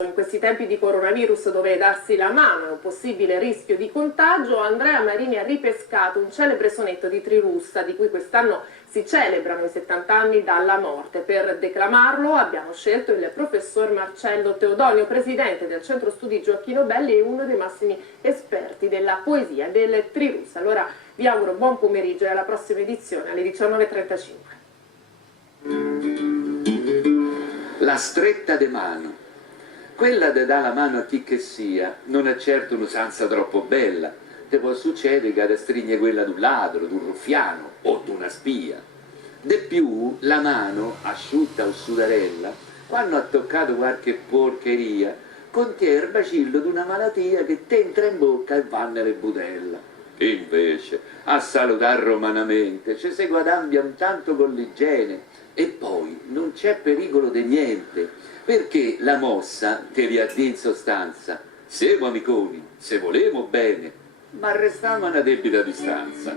In questi tempi di coronavirus, dove darsi la mano è un possibile rischio di contagio, Andrea Marini ha ripescato un celebre sonetto di Trirussa, di cui quest'anno si celebrano i 70 anni dalla morte. Per declamarlo abbiamo scelto il professor Marcello Teodonio, presidente del Centro Studi Gioacchino Belli e uno dei massimi esperti della poesia del Trirussa. Allora vi auguro buon pomeriggio e alla prossima edizione alle 19:35. La stretta de mano. Quella de dà la mano a chi che sia non è certo un'usanza troppo bella. Te può succedere che strigne quella d'un ladro, d'un ruffiano o d'una spia. De più la mano, asciutta o sudarella, quando ha toccato qualche porcheria, contiene il bacillo d'una malattia che te entra in bocca e va nelle budella. Invece, a salutare romanamente, ci si guadagna un tanto con l'igiene e poi non c'è pericolo di niente, perché la mossa te vi ha di in sostanza: siamo amiconi, se volemo bene, ma restiamo a una debita distanza.